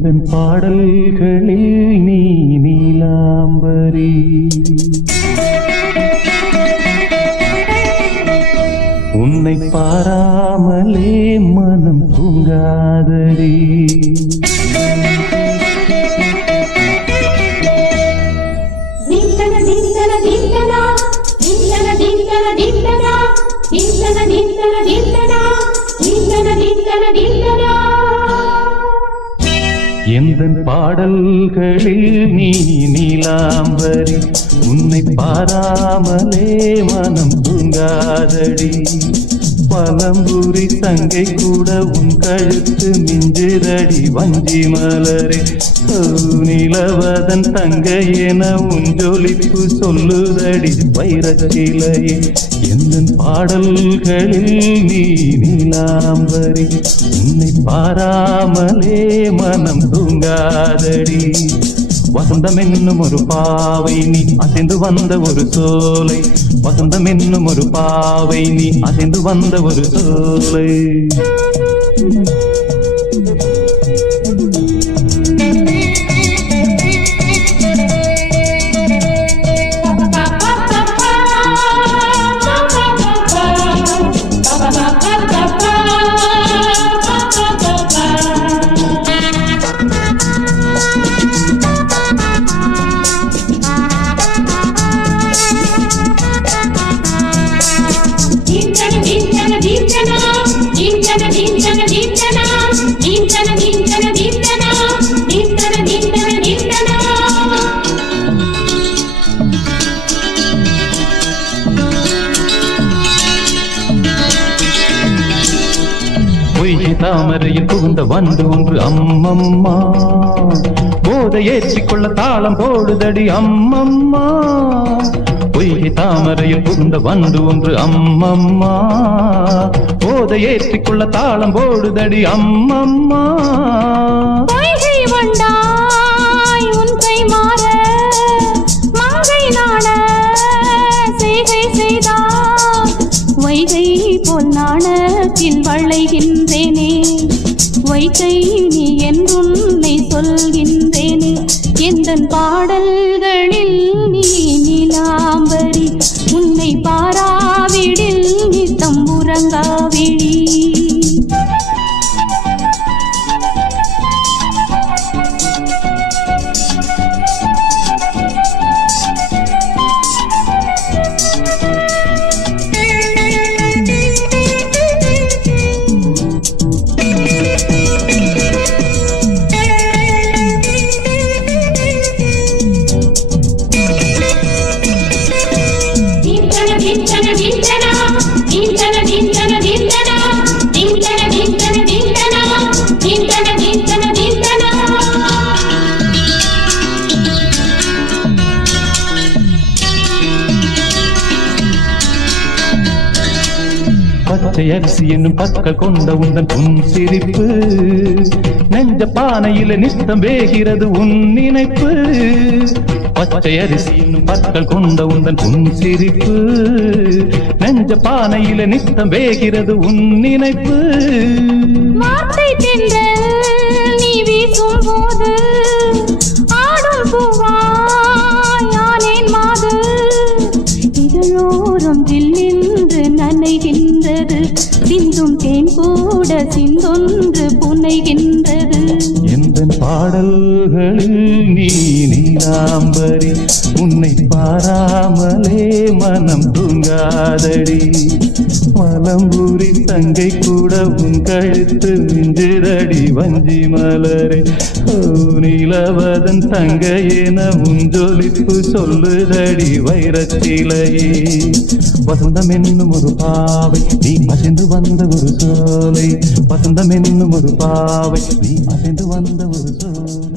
எந்தன் பாடல்களில் நீ நீலாம்பரி உன்னை பாராமலே மனம் தூங்காதடி எந்தன் பாடல்களில் நீ நீலாம்பரி உன்னை பாராமலே மனம் தூங்காதடி பழம்புரி தங்கை கூட உன் கழுத்து மிஞ்சுதடி வஞ்சி மலரே நிலவதன் தங்கை என உன் ஜொலிப்பு சொல்லுதடி வைரச்சிலையே எந்தன் பாடல்களில் நீ நீலாம்பரி உன்னை பாராமலே மனம் தூங்காதடி வசந்தம் என்னும் ஒரு பாவை நீ அசைந்து வந்த ஒரு சோலை வசந்தம் என்னும் ஒரு பாவை நீ அசைந்து வந்த ஒரு சோலை தாமரையில் புகுந்த வந்து ஒன்று அம்மம்மா போதை ஏற்றிக்கொள்ள தாளம் போடுதடி அம்மம்மா பொய்கை தாமரையில் புகுந்த வந்து ஒன்று அம்மம்மா போதை ஏற்றிக்கொள்ள தாளம் போடுதடி அம்மம்மா வைகை போல் நாணத்தில் வளைகின்றேனே வைகை நீ என்றுன்னை சொல்கின்றேனே எந்தன் பாடல்களில் நீ நீலாம்பரி உன்னை பாராவிடில் நித்தம் உறங்காவிடி பச்சை அரிசி என்னும் பற்கள் கொண்ட உந்தன் உன் சிரிப்பு நெஞ்ச பானையில நித்தம் வேகிறது உன் நினைப்பு பச்சை அரிசி என்னும் பற்கள் கொண்ட உந்தன் உன் சிரிப்பு நெஞ்ச பானையில நித்தம் வேகிறது உன் நினைப்பு வார்த்தை தென்றல் நீ வீசும் போது ஆடும் பூவாய் யானேன் மாது இதழோரம் தில்லின்று நனைகின்றது சிந்தும் தேன் கூட சிந்தொன்று புனைகின்றது எந்தன் பாடல்களில் நீ நீலாம்பரி உன்னை பாராமலே மனம் தூங்காதடி மலம்பூரி தங்கை கூட உன் கழுத்து மிஞ்சுதடி வஞ்சி மலரே நிலவதன் தங்கை என உன் ஜொலிப்பு சொல்லுதடி வைரச்சிலையே வசந்தம் என்னும் ஒரு பாவை நீ அசைந்து வந்த ஒரு சோலை வசந்தம் என்னும் ஒரு பாவை நீ அசைந்து வந்த ஒரு சோலை